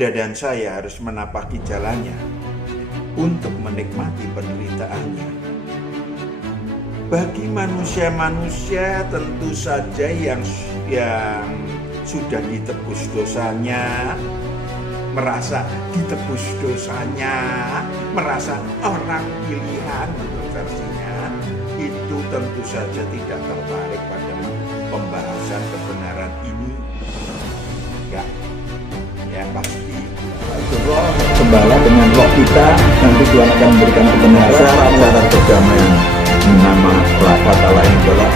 Anda dan saya harus menapaki jalannya untuk menikmati penderitaannya. Bagi manusia-manusia tentu saja yang sudah ditebus dosanya, merasa ditebus dosanya, merasa orang pilihan untuk versinya, itu tentu saja tidak tertarik pada pembahasan kebenaran ini. Ya pasti. Gembala dengan roh kita, nanti Tuhan akan memberikan kebenaran, syarat perdamaian. Nama kata lain adalah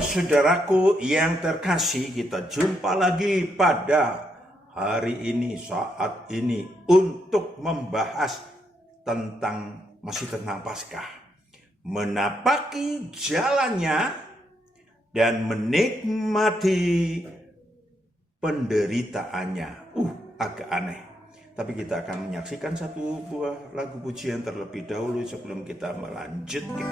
saudaraku yang terkasih, kita jumpa lagi pada hari ini, saat ini, untuk membahas masih tentang Paskah. Menapaki jalannya dan menikmati penderitaannya. Agak aneh. Tapi kita akan menyaksikan satu buah lagu pujian terlebih dahulu sebelum kita melanjutkan.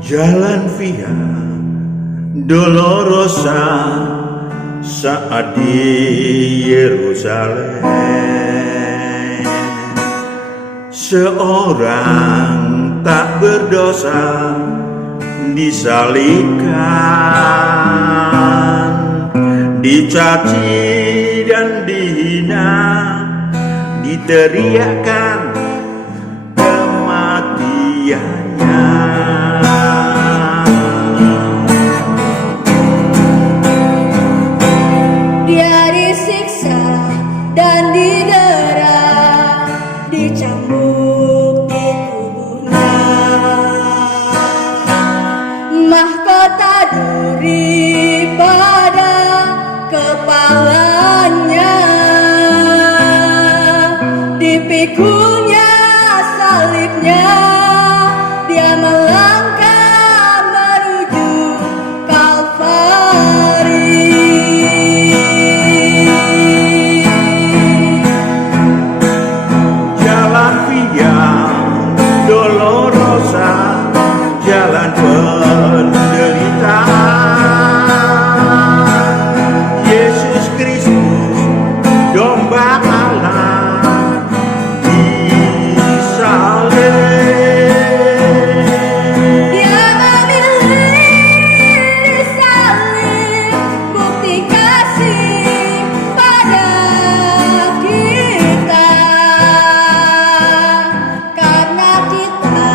Jalan Via Dolorosa saat di Yerusalem, seorang tak berdosa disalibkan, dicaci dan dihina, diteriakkan kematiannya. Dia disiksa dan didera, dicambuk di tubuhnya, mahkota duri pada kepalanya, dipikunya salibnya, dia melangkah menuju Kalvari. Jalan Via Dolorosa, jalan penderitaan. Yesus Kristus, domba Allah, disalib. Dia memilih disalib, bukti kasih pada kita, karena kita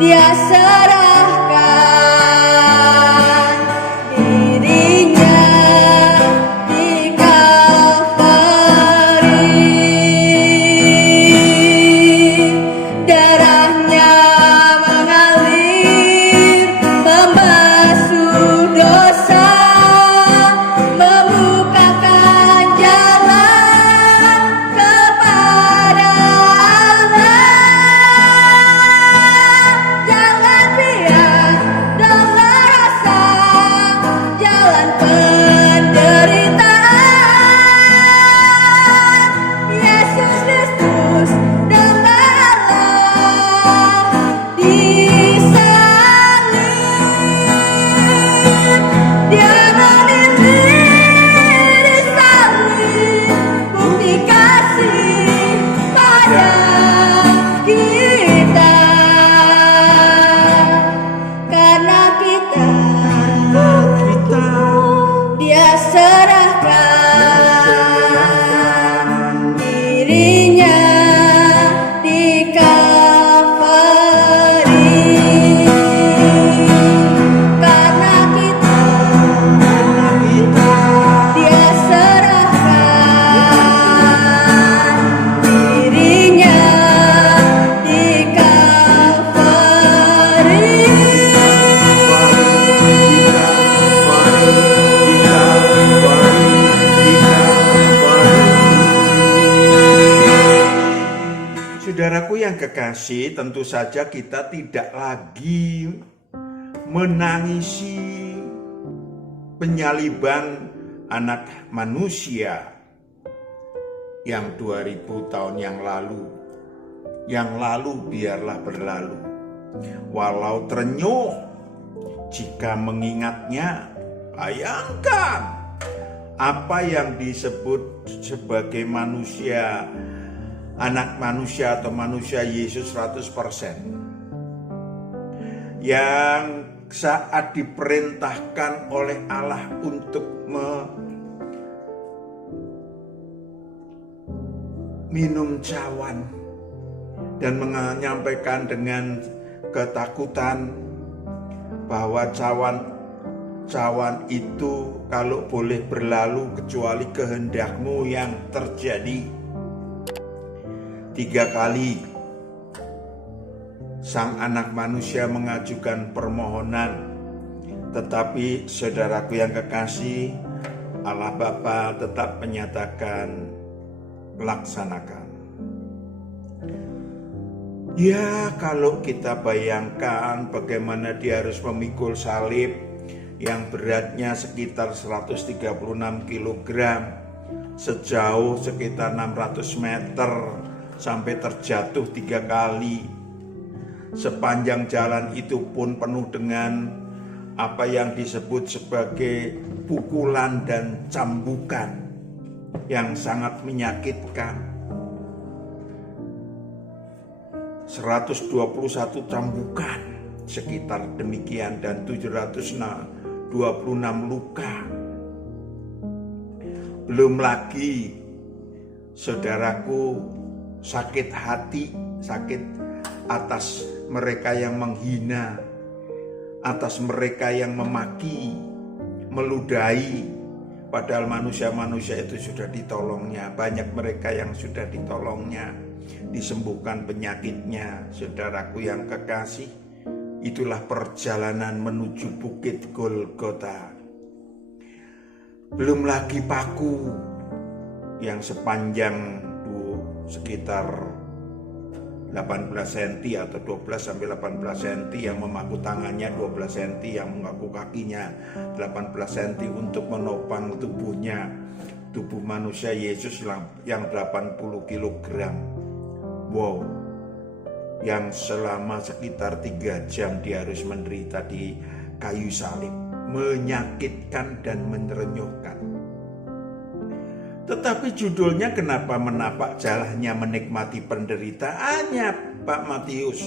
dia serahkan dirinya di Kalvari. Darahnya mengalir, membasuh dosa, membukakan jalan kepada Allah. Jalan Via Dolorosa, jalan penderitaan. Yesus Kristus, domba Allah, disalib. Dia memilih disalib, bukti kasih pada kita, karena kita dia serahkan dirinya di Kalvari, karena kita dia serahkan dirinya di Kalvari. Saudaraku yang kekasih, tentu saja kita tidak lagi menangisi penyaliban anak manusia yang 2000 tahun yang lalu. Yang lalu biarlah berlalu. Walau terenyuh jika mengingatnya, bayangkan apa yang disebut sebagai manusia, anak manusia atau manusia Yesus 100%. Yang saat diperintahkan oleh Allah untuk minum cawan dan menyampaikan dengan ketakutan bahwa cawan itu kalau boleh berlalu kecuali kehendakmu yang terjadi. 3 kali sang anak manusia mengajukan permohonan, tetapi saudaraku yang kekasih, Allah Bapa tetap menyatakan laksanakan. Ya, kalau kita bayangkan bagaimana dia harus memikul salib yang beratnya sekitar 136 kg sejauh sekitar 600 meter sampai terjatuh 3 kali. Sepanjang jalan itu pun penuh dengan apa yang disebut sebagai pukulan dan cambukan yang sangat menyakitkan. 121 cambukan sekitar demikian dan 726 luka. Belum lagi saudaraku sakit hati, sakit atas mereka yang menghina, atas mereka yang memaki, meludahi. Padahal manusia-manusia itu sudah ditolongnya. Banyak mereka yang sudah ditolongnya, disembuhkan penyakitnya. Saudaraku yang kekasih, itulah perjalanan menuju Bukit Golgota. Belum lagi paku yang sepanjang sekitar 18 cm atau 12 sampai 18 cm yang memaku tangannya, 12 cm yang memaku kakinya, 18 cm untuk menopang tubuhnya, tubuh manusia Yesus yang 80 kg. Wow, yang selama sekitar 3 jam dia harus menderita di kayu salib, menyakitkan dan merenyuhkan. Tetapi judulnya kenapa menapak jalannya menikmati penderitaannya, Pak Matius?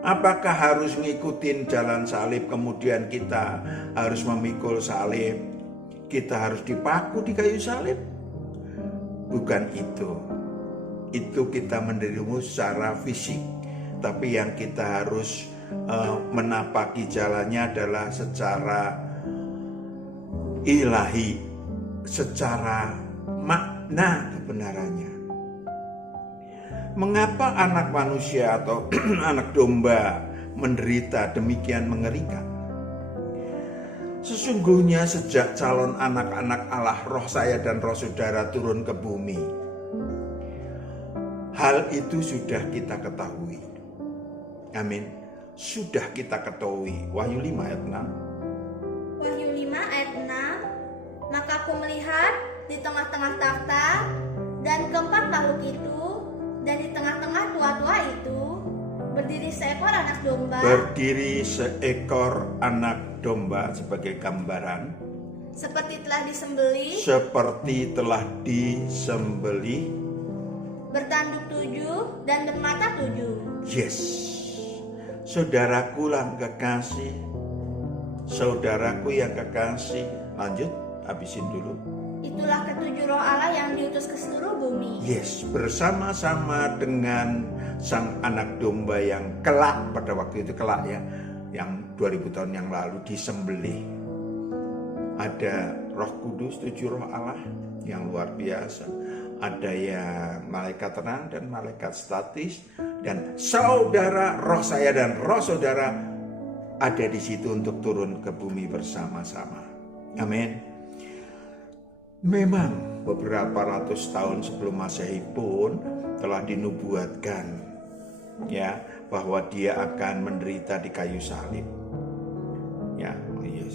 Apakah harus ngikutin jalan salib kemudian kita harus memikul salib? Kita harus dipaku di kayu salib? Bukan itu. Itu kita menderita secara fisik. Tapi yang kita harus menapaki jalannya adalah secara ilahi, secara makna kebenarannya. Mengapa anak manusia atau anak domba menderita demikian mengerikan? Sesungguhnya sejak calon anak-anak Allah, roh saya dan roh saudara turun ke bumi, hal itu sudah kita ketahui. Amin. Sudah kita ketahui. Wahyu 5 ayat 6. Wahyu 5 ayat 6. Maka aku melihat di tengah-tengah takhta dan keempat makhluk itu, dan di tengah-tengah tua-tua itu berdiri seekor anak domba. Berdiri seekor anak domba sebagai gambaran. Seperti telah disembelih. Seperti telah disembelih. Bertanduk 7 dan bermata 7. Yes. Saudaraku yang kekasih. Saudaraku yang kekasih. Lanjut, habisin dulu. Itulah ketujuh roh Allah yang diutus ke seluruh bumi. Yes, bersama-sama dengan sang anak domba yang kelak, pada waktu itu kelak ya, yang 2000 tahun yang lalu disembelih. Ada Roh Kudus, 7 roh Allah yang luar biasa. Ada yang malaikat terang dan malaikat statis, dan saudara, roh saya dan roh saudara ada di situ untuk turun ke bumi bersama-sama. Amin. Memang beberapa ratus tahun sebelum Masehi pun telah dinubuatkan ya bahwa dia akan menderita di kayu salib. Ya,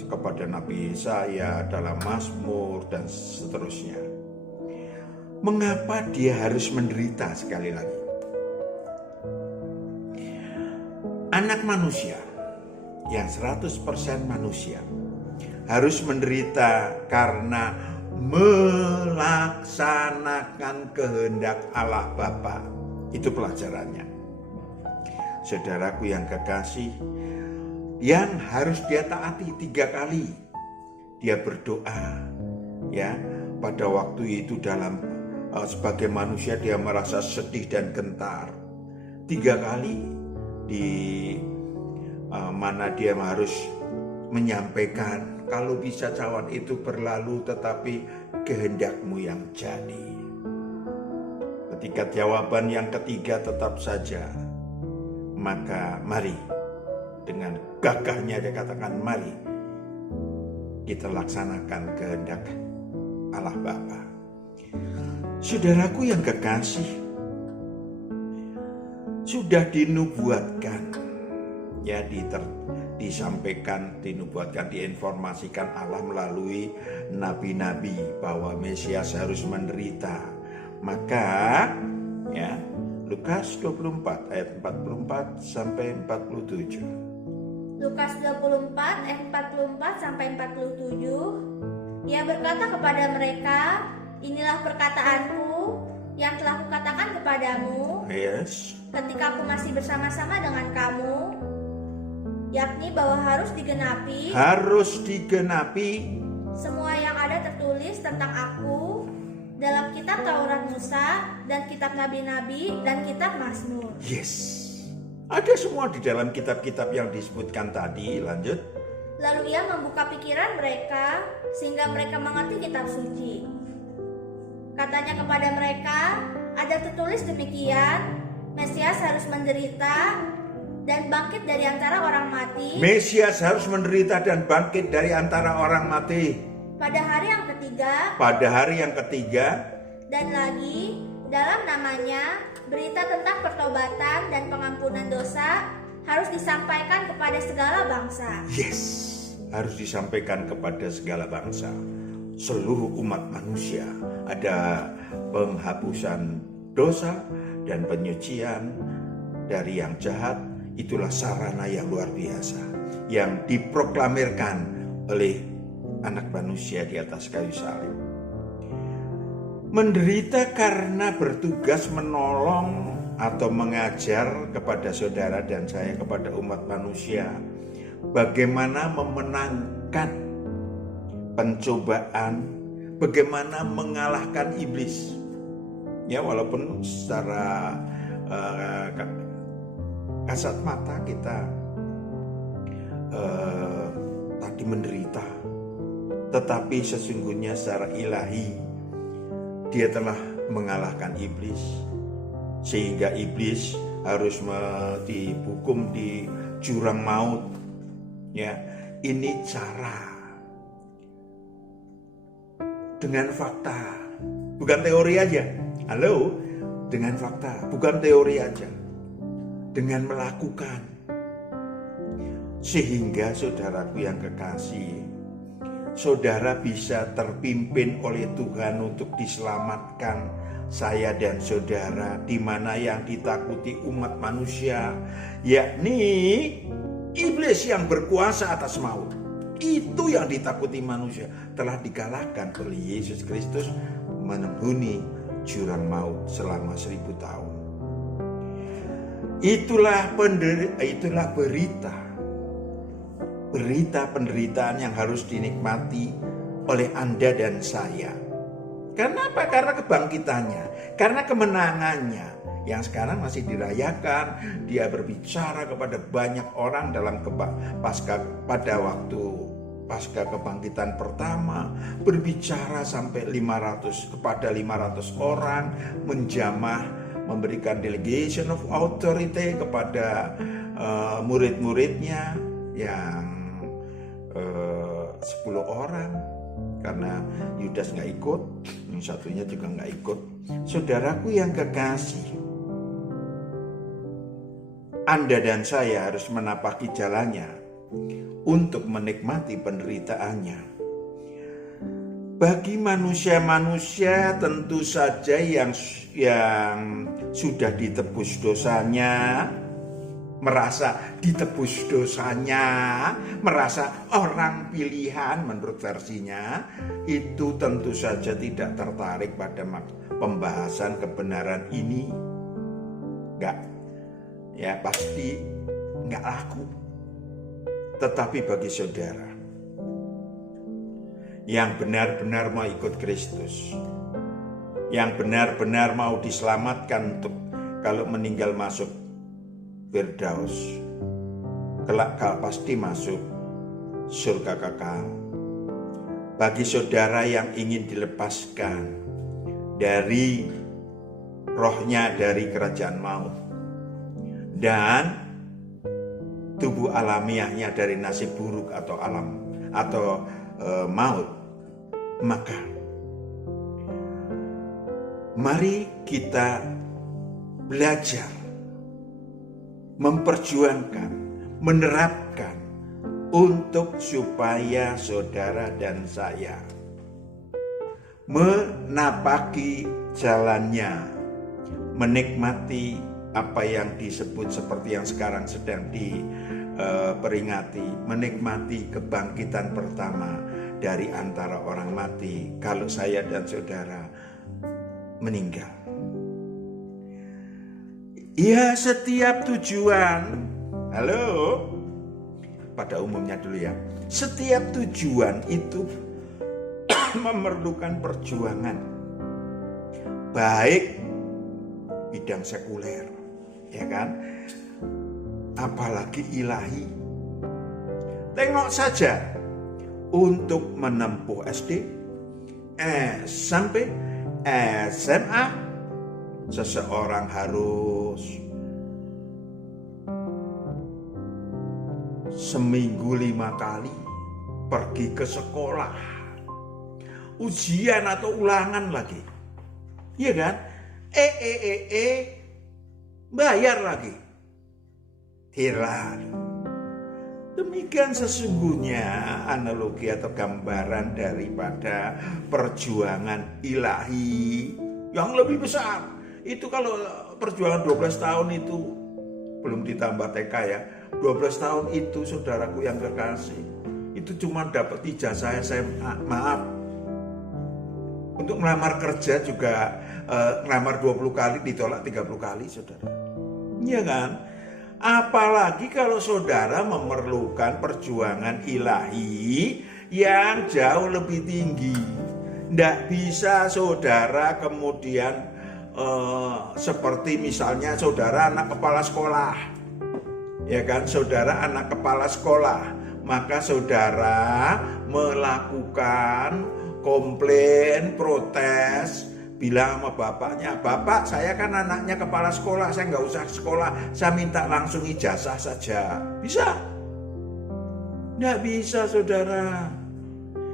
kepada Nabi Yesaya dalam Mazmur dan seterusnya. Mengapa dia harus menderita sekali lagi? Anak manusia yang 100% manusia harus menderita karena melaksanakan kehendak Allah Bapa. Itu pelajarannya. Saudaraku yang kekasih, yang harus dia taati 3 kali. Dia berdoa, ya, pada waktu itu dalam sebagai manusia dia merasa sedih dan gentar. 3 kali di mana dia harus menyampaikan, kalau bisa cawan itu berlalu tetapi kehendakmu yang jadi. Ketika jawaban yang ketiga tetap saja, maka mari dengan gagahnya dia katakan, mari kita laksanakan kehendak Allah Bapa. Saudaraku yang kekasih, sudah dinubuatkan, ya, disampaikan, dinubuatkan, diinformasikan Allah melalui nabi-nabi bahwa Mesias harus menderita. Maka, ya, Lukas 24 ayat 44 sampai 47. Lukas 24 ayat 44 sampai 47. Ia berkata kepada mereka, inilah perkataanku yang telah kukatakan kepadamu, Yes. ketika aku masih bersama-sama dengan kamu, yakni bahwa harus digenapi semua yang ada tertulis tentang aku dalam kitab Taurat Musa dan kitab Nabi-Nabi dan kitab Mazmur. Yes. Ada semua di dalam kitab-kitab yang disebutkan tadi. Lanjut. Lalu ia membuka pikiran mereka sehingga mereka mengerti kitab suci. Katanya kepada mereka, ada tertulis demikian, Mesias harus menderita dan bangkit dari antara orang mati. Mesias harus menderita dan bangkit dari antara orang mati. Pada hari yang ketiga. Pada hari yang ketiga. Dan lagi dalam namanya berita tentang pertobatan dan pengampunan dosa harus disampaikan kepada segala bangsa. Yes, harus disampaikan kepada segala bangsa. Seluruh umat manusia ada penghapusan dosa dan penyucian dari yang jahat. Itulah sarana yang luar biasa yang diproklamirkan oleh anak manusia di atas kayu salib. Menderita karena bertugas menolong atau mengajar kepada saudara dan saya, kepada umat manusia, bagaimana memenangkan pencobaan, bagaimana mengalahkan iblis. Ya, walaupun secara kasat mata kita tadi menderita, tetapi sesungguhnya secara ilahi dia telah mengalahkan iblis, sehingga iblis harus dihukum di jurang maut. Ya, ini cara dengan fakta, bukan teori aja. Halo, dengan fakta, bukan teori aja, dengan melakukan. Sehingga saudaraku yang kekasih, saudara bisa terpimpin oleh Tuhan untuk diselamatkan. Saya dan saudara, di mana yang ditakuti umat manusia, yakni iblis yang berkuasa atas maut, itu yang ditakuti manusia, telah dikalahkan oleh Yesus Kristus menghuni jurang maut selama 1000 tahun. Itulah berita penderitaan yang harus dinikmati oleh Anda dan saya. Karena apa? Karena kebangkitannya, karena kemenangannya yang sekarang masih dirayakan. Dia berbicara kepada banyak orang dalam pada waktu pasca kebangkitan pertama, berbicara sampai 500 orang, menjamah, memberikan delegation of authority kepada murid-muridnya yang 10 orang, karena Yudas nggak ikut, yang satunya juga nggak ikut. Saudaraku yang kekasih, Anda dan saya harus menapaki jalannya untuk menikmati penderitaannya. Bagi manusia-manusia tentu saja yang sudah ditebus dosanya, merasa ditebus dosanya, merasa orang pilihan menurut versinya, itu tentu saja tidak tertarik pada pembahasan kebenaran ini. Enggak, ya pasti enggak laku. Tetapi bagi saudara yang benar-benar mau ikut Kristus, yang benar-benar mau diselamatkan untuk kalau meninggal masuk Firdaus, kelak pasti masuk surga kekal. Bagi saudara yang ingin dilepaskan dari rohnya dari kerajaan maut dan tubuh alamiahnya dari nasib buruk atau maut, maka mari kita belajar memperjuangkan, menerapkan untuk supaya saudara dan saya menapaki jalannya, menikmati apa yang disebut seperti yang sekarang sedang diperingati, menikmati kebangkitan pertama dari antara orang mati kalau saya dan saudara meninggal. Ya, setiap tujuan, halo, pada umumnya dulu ya, setiap tujuan itu memerlukan perjuangan, baik bidang sekuler, ya kan, apalagi ilahi. Tengok saja, untuk menempuh SD, sampai SMA, seseorang harus seminggu 5 kali pergi ke sekolah, ujian atau ulangan lagi, iya kan? Bayar lagi, tiran. Demikian sesungguhnya analogi atau gambaran daripada perjuangan ilahi yang lebih besar. Itu kalau perjuangan 12 tahun itu belum ditambah TK ya, 12 tahun itu saudaraku yang kekasih, itu cuma dapat ijazah SMA, maaf. Untuk melamar kerja juga melamar 20 kali ditolak 30 kali saudara. Iya kan? Apalagi kalau saudara memerlukan perjuangan ilahi yang jauh lebih tinggi. Tidak bisa saudara kemudian seperti misalnya saudara anak kepala sekolah, ya kan, saudara anak kepala sekolah, maka saudara melakukan komplain, protes, bilang sama bapaknya, "Bapak, saya kan anaknya kepala sekolah, saya nggak usah sekolah, saya minta langsung ijazah saja." Bisa? Nggak bisa saudara,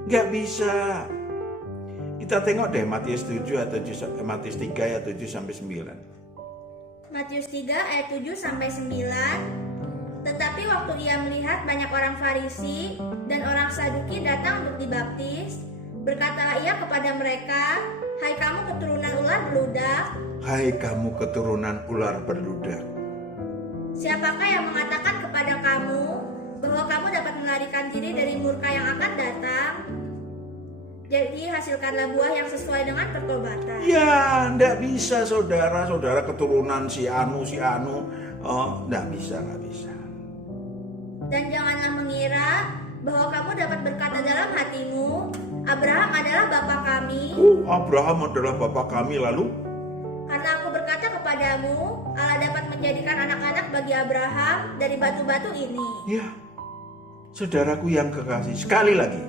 nggak bisa. Kita tengok deh Matius 7 atau Matius 3 ayat 7 sampai 9. Matius 3 ayat 7 sampai 9. Tetapi waktu ia melihat banyak orang Farisi dan orang Saduki datang untuk dibaptis, berkatalah ia kepada mereka, "Hai kamu keturunan ular beludak, Hai kamu keturunan ular berludak, siapakah yang mengatakan kepada kamu bahwa kamu dapat melarikan diri dari murka yang akan datang? Jadi hasilkanlah buah yang sesuai dengan pertobatan." Ya, ndak bisa saudara keturunan si anu, ndak bisa. Dan janganlah mengira bahwa kamu dapat berkata dalam hatimu, "Abraham adalah bapa kami." Abraham adalah bapa kami, lalu? Karena aku berkata kepadamu, Allah dapat menjadikan anak-anak bagi Abraham dari batu-batu ini. Ya, saudaraku yang kekasih, sekali lagi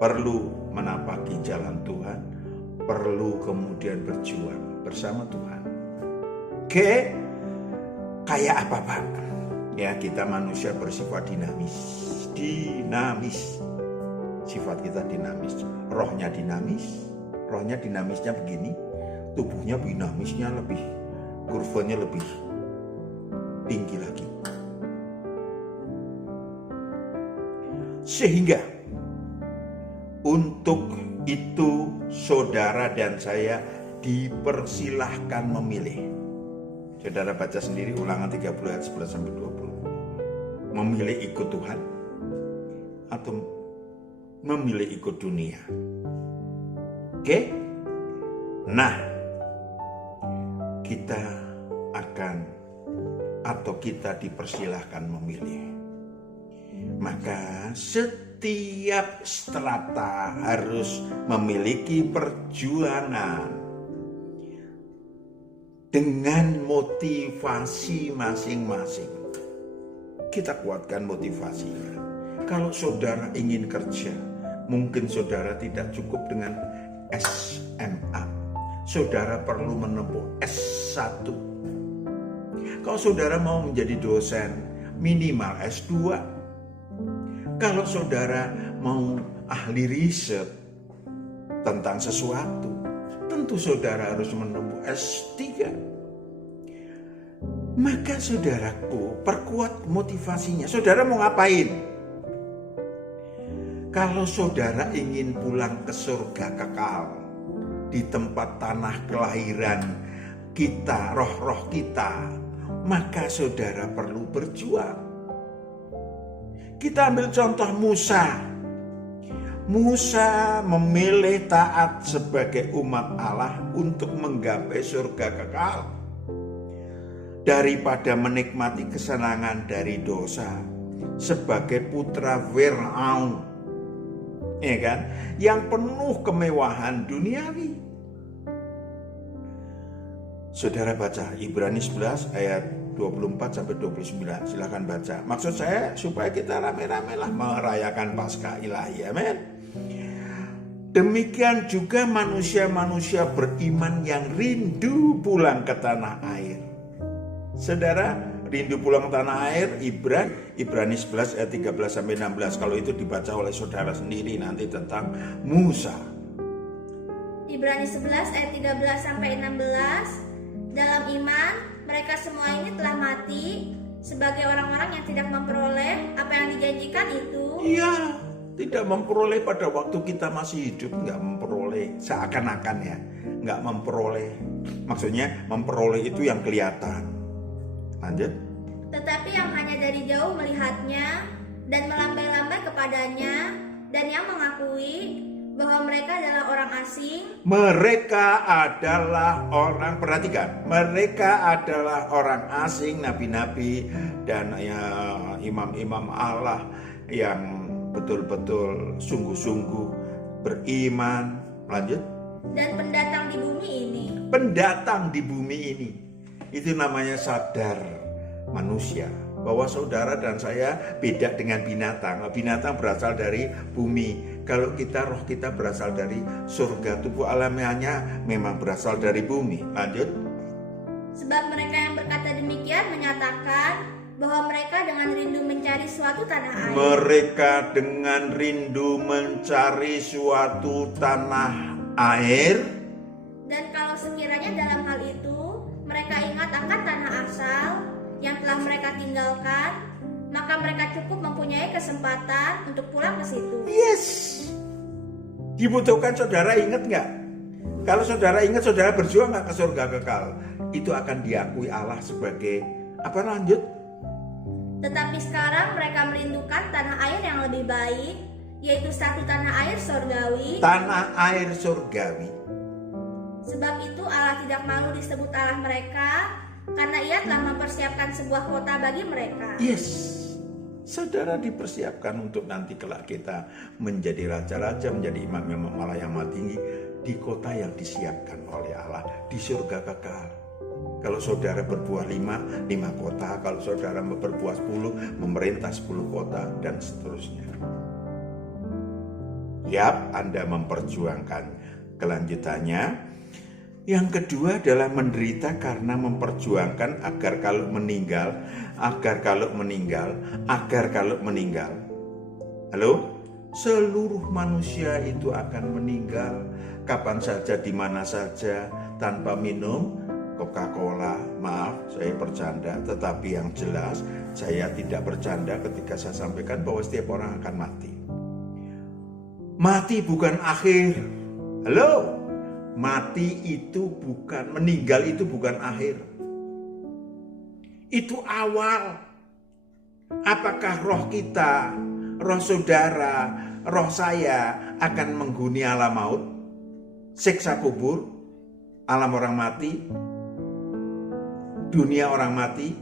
perlu menapaki jalan Tuhan, perlu kemudian berjuang bersama Tuhan. Oke, kayak apa Pak? Ya, kita manusia bersifat dinamis. Sifat kita dinamis, rohnya dinamisnya begini, tubuhnya dinamisnya lebih, kurvanya lebih tinggi lagi. Sehingga untuk itu saudara dan saya dipersilahkan memilih. Saudara baca sendiri Ulangan 30 ayat 11-20. Memilih ikut Tuhan atau memilih ikut dunia? Oke? Nah, kita akan atau kita dipersilahkan memilih. Maka setiap strata harus memiliki perjuangan dengan motivasi masing-masing. Kita kuatkan motivasinya. Kalau saudara ingin kerja, mungkin saudara tidak cukup dengan SMA. Saudara perlu menempuh S1. Kalau saudara mau menjadi dosen, minimal S2. Kalau saudara mau ahli riset tentang sesuatu, tentu saudara harus menempuh S3. Maka saudaraku, perkuat motivasinya. Saudara mau ngapain? Kalau saudara ingin pulang ke surga kekal, di tempat tanah kelahiran kita, roh-roh kita, maka saudara perlu berjuang. Kita ambil contoh Musa. Musa memilih taat sebagai umat Allah untuk menggapai surga kekal daripada menikmati kesenangan dari dosa sebagai putra Firaun, ya kan, yang penuh kemewahan duniawi. Saudara baca Ibrani 11 ayat 24-29, silakan baca. Maksud saya supaya kita rame-rame lah merayakan Paskah ilahi, amin. Demikian juga manusia-manusia beriman yang rindu pulang ke tanah air. Saudara, rindu pulang ke tanah air, Ibrani 11 ayat 13-16. Kalau itu dibaca oleh saudara sendiri nanti tentang Musa. Ibrani 11 ayat 13-16. Dalam iman, mereka semua ini telah mati sebagai orang-orang yang tidak memperoleh apa yang dijanjikan itu. Iya, tidak memperoleh pada waktu kita masih hidup, nggak memperoleh seakan-akan ya, nggak memperoleh. Maksudnya memperoleh itu yang kelihatan. Lanjut. Tetapi yang hanya dari jauh melihatnya dan melambai-lambai kepadanya dan yang mengakui bahwa mereka adalah orang asing. Mereka adalah orang, perhatikan, mereka adalah orang asing, nabi-nabi dan ya, imam-imam Allah yang betul-betul sungguh-sungguh beriman. Lanjut. Dan pendatang di bumi ini. Pendatang di bumi ini. Itu namanya sadar manusia bahwa saudara dan saya beda dengan binatang. Binatang berasal dari bumi. Kalau kita, roh kita berasal dari surga. Tubuh alamiahnya memang berasal dari bumi. Lanjut. Sebab mereka yang berkata demikian menyatakan bahwa mereka dengan rindu mencari suatu tanah air. Mereka dengan rindu mencari suatu tanah air. Dan kalau sekiranya dalam hal itu mereka ingat akan tanah asal yang telah mereka tinggalkan, maka mereka cukup mempunyai kesempatan untuk pulang ke situ. Yes. Dibutuhkan saudara ingat nggak? Kalau saudara ingat, saudara berjuang nggak ke surga kekal? Itu akan diakui Allah sebagai apa? Lanjut. Tetapi sekarang mereka merindukan tanah air yang lebih baik, yaitu satu tanah air surgawi. Tanah air surgawi. Sebab itu Allah tidak malu disebut Allah mereka, karena Ia telah mempersiapkan sebuah kota bagi mereka. Yes. Saudara dipersiapkan untuk nanti kelak kita menjadi raja-raja, menjadi imam-imam Allah yang maha tinggi di kota yang disiapkan oleh Allah di surga kekal. Kalau saudara berbuah 5 kota, kalau saudara berbuah 10, memerintah 10 kota dan seterusnya. Yap, Anda memperjuangkan kelanjutannya. Yang kedua adalah menderita karena memperjuangkan agar kalau meninggal. Halo? Seluruh manusia itu akan meninggal kapan saja, di mana saja, tanpa minum Coca-Cola. Maaf, saya bercanda, tetapi yang jelas saya tidak bercanda ketika saya sampaikan bahwa setiap orang akan mati. Mati bukan akhir. Halo? Mati itu bukan, meninggal itu bukan akhir. Itu awal. Apakah roh kita, roh saudara, roh saya akan menghuni alam maut, siksa kubur, alam orang mati, dunia orang mati,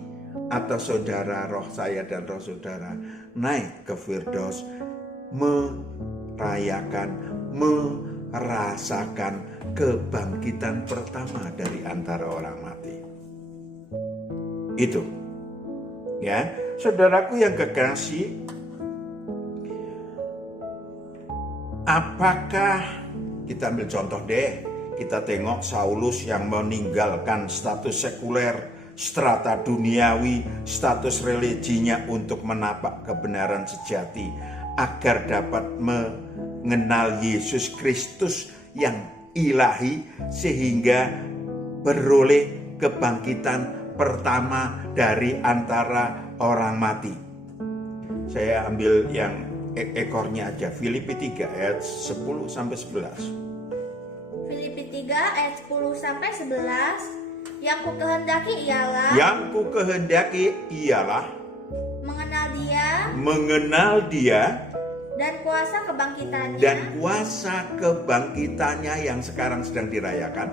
atau saudara, roh saya dan roh saudara naik ke Firdaus, merayakan, merasakan kebangkitan pertama dari antara orang mati. Itu, ya, saudaraku yang kekasih, apakah kita ambil contoh deh, kita tengok Saulus yang meninggalkan status sekuler, strata duniawi, status religinya untuk menapak kebenaran sejati agar dapat mengenal Yesus Kristus yang ilahi sehingga beroleh kebangkitan pertama dari antara orang mati. Saya ambil yang ekornya aja, Filipi 3 ayat 10 sampai 11. Filipi 3 ayat 10 sampai 11. Yang ku kehendaki ialah mengenal dia dan kuasa kebangkitannya yang sekarang sedang dirayakan,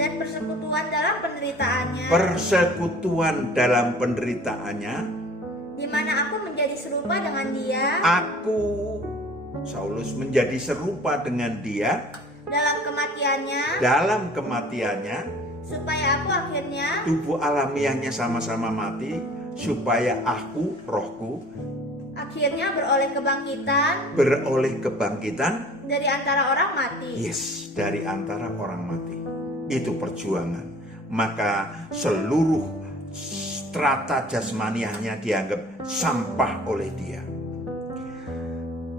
dan persekutuan dalam penderitaannya, di mana aku menjadi serupa dengan dia. Aku, Saulus, menjadi serupa dengan dia dalam kematiannya, supaya aku akhirnya tubuh alamiahnya sama-sama mati, supaya aku, rohku, akhirnya beroleh kebangkitan dari antara orang mati. Yes, dari antara orang mati. Itu perjuangan. Maka seluruh strata jasmaniahnya dianggap sampah oleh dia.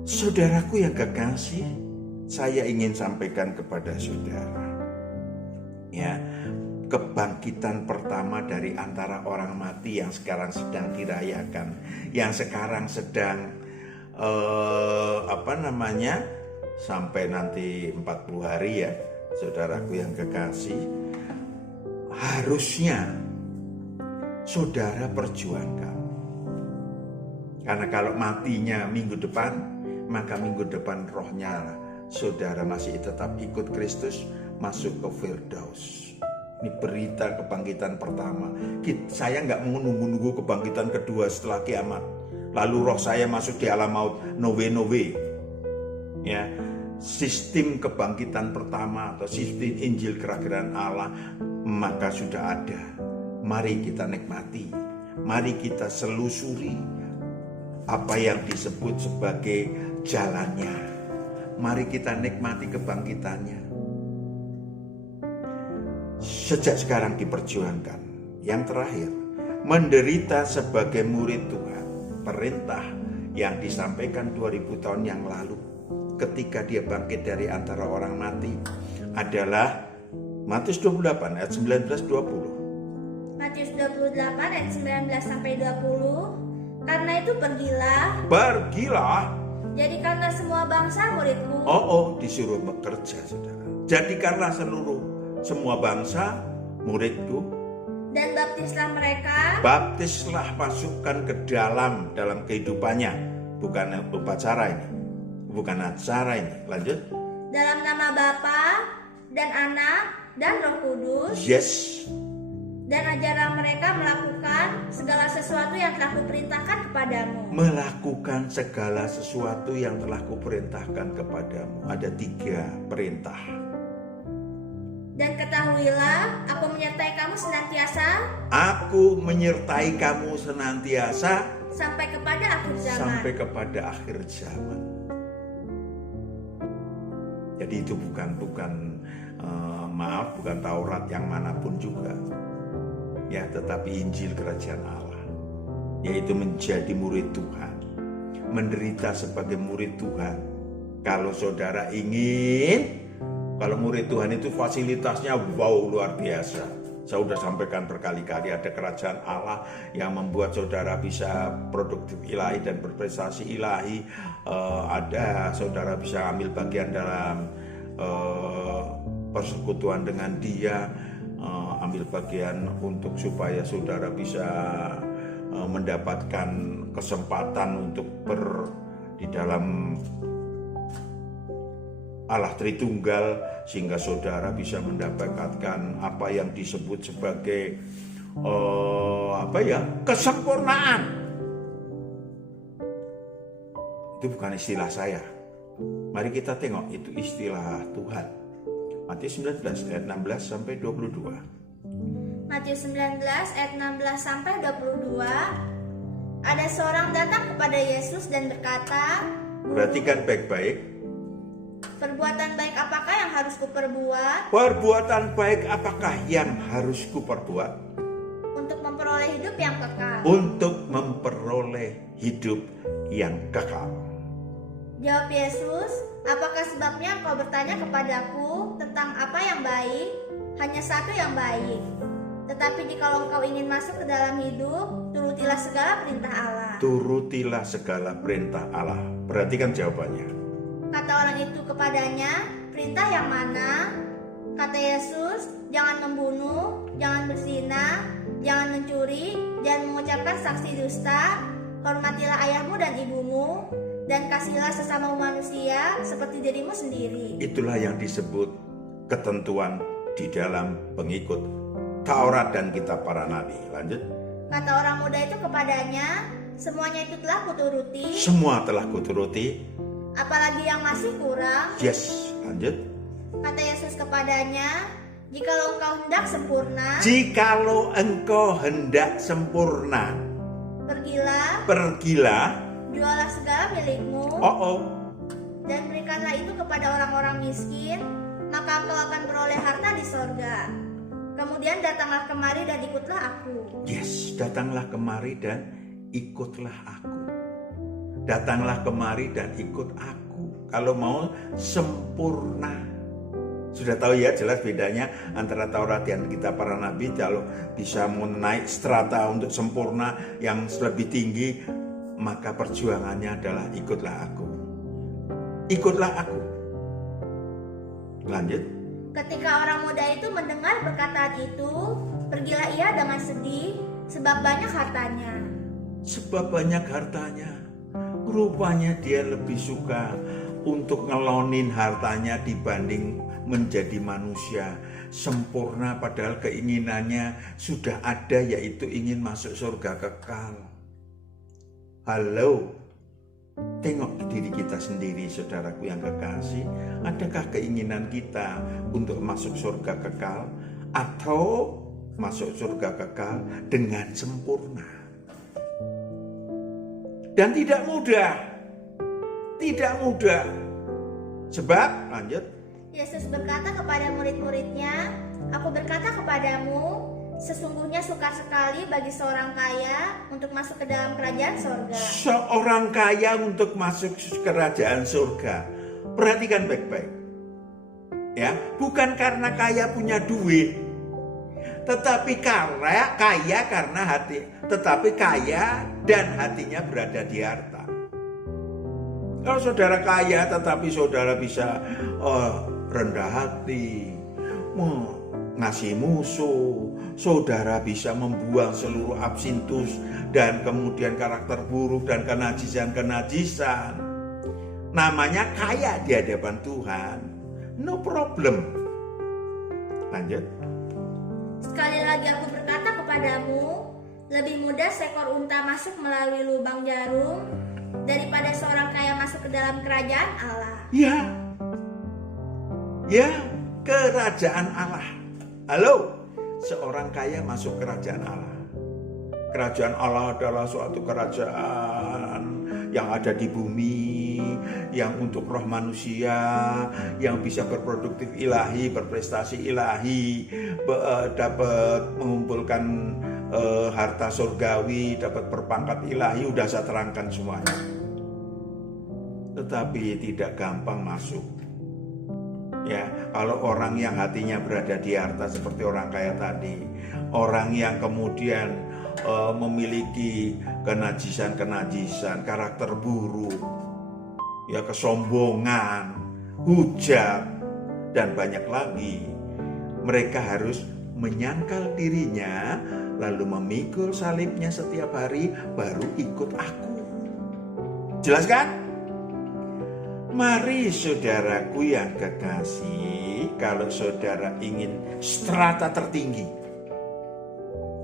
Saudaraku yang kekasih, saya ingin sampaikan kepada saudara, ya, kebangkitan pertama dari antara orang mati yang sekarang sedang dirayakan, yang sekarang sedang sampai nanti 40 hari ya, saudaraku yang kekasih, harusnya saudara perjuangkan. Karena kalau matinya minggu depan, maka minggu depan rohnya saudara masih tetap ikut Kristus masuk ke Firdaus. Ini berita kebangkitan pertama. Saya nggak mau nunggu-nunggu kebangkitan kedua setelah kiamat. Lalu roh saya masuk di alam maut. No way. Ya, sistem kebangkitan pertama atau sistem Injil Kerajaan Allah maka sudah ada. Mari kita nikmati. Mari kita selusuri apa yang disebut sebagai jalannya. Mari kita nikmati kebangkitannya. Sejak sekarang diperjuangkan. Yang terakhir, menderita sebagai murid Tuhan. Perintah yang disampaikan 2000 tahun yang lalu ketika dia bangkit dari antara orang mati adalah Matius 28 ayat 19-20. Matius 28 ayat 19 sampai 20. Karena itu pergilah. Jadikanlah semua bangsa muridku. Disuruh bekerja, saudara. Jadikanlah semua bangsa muridku. Dan baptislah, masukkan ke dalam kehidupannya. Bukan upacara ini, bukan acara ini. Lanjut. Dalam nama Bapa dan Anak dan Roh Kudus. Yes. Dan ajarlah mereka melakukan segala sesuatu yang telah kuperintahkan kepadamu. Melakukan segala sesuatu yang telah kuperintahkan kepadamu. Ada 3 perintah. Dan ketahuilah, aku menyertai kamu senantiasa. Aku menyertai kamu senantiasa. Sampai kepada akhir zaman. Jadi itu bukan Taurat yang manapun juga. Ya, tetapi Injil Kerajaan Allah, yaitu menjadi murid Tuhan, menderita sebagai murid Tuhan. Kalau saudara ingin, kalau murid Tuhan itu fasilitasnya luar biasa. Saya sudah sampaikan berkali-kali, ada kerajaan Allah yang membuat saudara bisa produktif ilahi dan berprestasi ilahi. Ada saudara bisa ambil bagian dalam persekutuan dengan Dia. ambil bagian untuk supaya saudara bisa mendapatkan kesempatan untuk di dalam Allah Tritunggal, sehingga saudara bisa mendapatkan apa yang disebut sebagai kesempurnaan. Itu bukan istilah saya. Mari kita tengok, itu istilah Tuhan. Matius 19 ayat 16 sampai 22. Matius 19 ayat 16 sampai 22. Ada seorang datang kepada Yesus dan berkata, Perhatikan baik-baik. perbuatan baik apakah yang harus kuperbuat Perbuatan baik apakah yang harus kuperbuat untuk memperoleh hidup yang kekal? untuk memperoleh hidup yang kekal? Jawab Yesus, apakah sebabnya engkau bertanya kepadaku tentang apa yang baik? Hanya satu yang baik. Tetapi jikalau engkau ingin masuk ke dalam hidup, turutilah segala perintah Allah. Turutilah segala perintah Allah. Perhatikan jawabannya. Kata orang itu kepadanya, perintah yang mana? Kata Yesus, jangan membunuh, jangan berzina, jangan mencuri, jangan mengucapkan saksi dusta, hormatilah ayahmu dan ibumu, dan kasihlah sesama manusia seperti dirimu sendiri. Itulah yang disebut ketentuan di dalam pengikut Taurat dan kitab para nabi. Lanjut. Kata orang muda itu kepadanya, semuanya itu telah kuturuti, Semua telah kuturuti. apalagi yang masih kurang? Yes, lanjut. Kata Yesus kepadanya, jikalau engkau hendak sempurna, Jikalau engkau hendak sempurna, pergilah, jualah segala milikmu, dan berikanlah itu kepada orang-orang miskin, maka engkau akan beroleh harta di sorga. Kemudian datanglah kemari dan ikutlah aku. Yes, datanglah kemari dan ikutlah aku. Datanglah kemari dan ikut aku. Kalau mau sempurna. Sudah tahu ya jelas bedanya antara Taurat dan kitab para nabi. Kalau bisa mau naik strata untuk sempurna yang lebih tinggi, maka perjuangannya adalah ikutlah aku. Ikutlah aku. Lanjut. Ketika orang muda itu mendengar perkataan itu, pergilah ia dengan sedih, sebab banyak hartanya. Sebab banyak hartanya. Rupanya dia lebih suka untuk ngelonin hartanya dibanding menjadi manusia sempurna, padahal keinginannya sudah ada, yaitu ingin masuk surga kekal. Halo, tengok diri kita sendiri, saudaraku yang kekasih. Adakah keinginan kita untuk masuk surga kekal atau masuk surga kekal dengan sempurna? Dan tidak mudah. Tidak mudah. Sebab, lanjut. Yesus berkata kepada murid-muridnya, aku berkata kepadamu, sesungguhnya sukar sekali bagi seorang kaya untuk masuk ke dalam kerajaan surga. Seorang kaya untuk masuk kerajaan surga. Perhatikan baik-baik. Ya, bukan karena kaya punya duit, tetapi kaya karena hati, tetapi kaya dan hatinya berada di harta. Kalau saudara kaya tetapi saudara bisa rendah hati, ngasih musuh, saudara bisa membuang seluruh absintus dan kemudian karakter buruk dan kenajisan. Namanya kaya di hadapan Tuhan. No problem. Lanjut. Sekali lagi aku berkata kepadamu, lebih mudah seekor unta masuk melalui lubang jarum daripada seorang kaya masuk ke dalam kerajaan Allah. Ya, kerajaan Allah. Halo, seorang kaya masuk kerajaan Allah. Kerajaan Allah adalah suatu kerajaan yang ada di bumi, yang untuk roh manusia, yang bisa berproduktif ilahi, berprestasi ilahi, dapat mengumpulkan harta surgawi, dapat berpangkat ilahi. Udah saya terangkan semuanya. Tetapi tidak gampang masuk. Ya, kalau orang yang hatinya berada di harta seperti orang kaya tadi, orang yang kemudian memiliki kenajisan, karakter buruk, ya kesombongan, hujat, dan banyak lagi, mereka harus menyangkal dirinya, lalu memikul salibnya setiap hari, baru ikut aku. Jelas kan? Mari saudaraku yang kekasih, kalau saudara ingin strata tertinggi,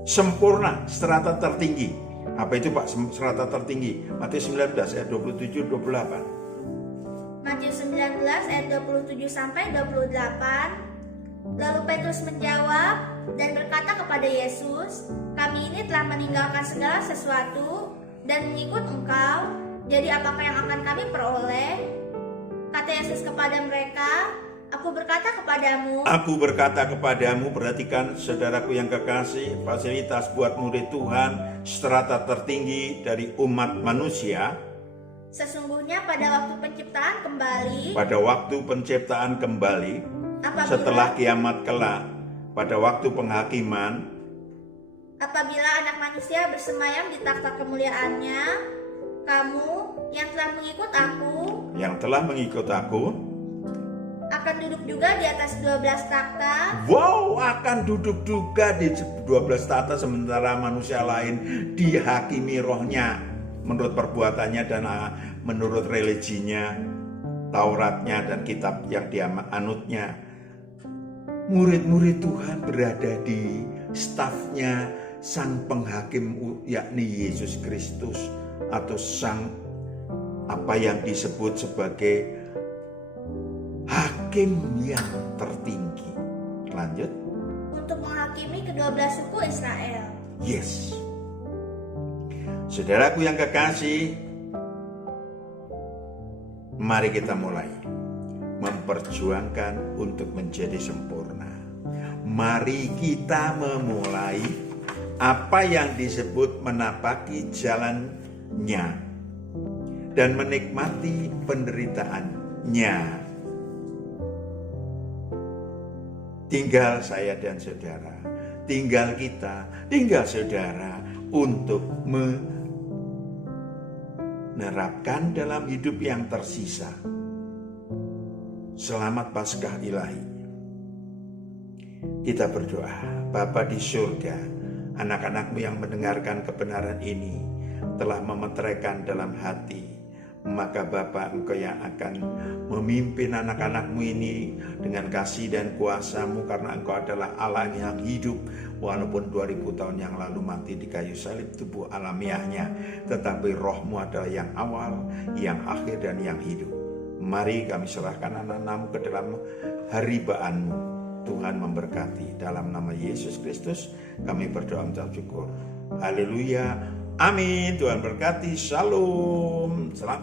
sempurna strata tertinggi. Apa itu Pak strata tertinggi? Matius 19 ayat 27-28. Matius 19 ayat 27 sampai 28. Lalu Petrus menjawab dan berkata kepada Yesus, "Kami ini telah meninggalkan segala sesuatu dan mengikut Engkau. Jadi apakah yang akan kami peroleh?" Kata Yesus kepada mereka, Aku berkata kepadamu, perhatikan saudaraku yang kekasih, fasilitas buat murid Tuhan, strata tertinggi dari umat manusia. Sesungguhnya pada waktu penciptaan kembali, setelah kiamat kelak, pada waktu penghakiman, apabila anak manusia bersemayam di takhta kemuliaannya, kamu yang telah mengikut aku, akan duduk juga di atas 12 takhta. Wow, akan duduk juga di 12 takhta, sementara manusia lain dihakimi rohnya menurut perbuatannya dan menurut religinya, Tauratnya dan kitab yang dia anutnya. Murid-murid Tuhan berada di stafnya sang penghakim, yakni Yesus Kristus, atau sang apa yang disebut sebagai hakim yang tertinggi. Lanjut. Untuk menghakimi ke-12 suku Israel. Yes. Saudaraku yang kekasih, mari kita mulai memperjuangkan untuk menjadi sempurna. Mari kita memulai apa yang disebut menapaki jalannya dan menikmati penderitaannya. Tinggal saya dan saudara, tinggal kita, tinggal saudara untuk menerapkan dalam hidup yang tersisa. Selamat Paskah Ilahi. Kita berdoa. Bapa di surga, anak-anakmu yang mendengarkan kebenaran ini telah memeteraikan dalam hati. Maka Bapa, Engkau yang akan memimpin anak-anakmu ini dengan kasih dan kuasa-Mu, karena Engkau adalah Allah yang hidup. Walaupun 2000 tahun yang lalu mati di kayu salib tubuh alamiahnya, tetapi roh-Mu adalah yang awal, yang akhir, dan yang hidup. Mari kami serahkan anak-anak-Mu ke dalam haribaan-Mu. Tuhan memberkati. Dalam nama Yesus Kristus kami berdoa mengucap syukur. Haleluya. Amin. Tuhan berkati. Shalom.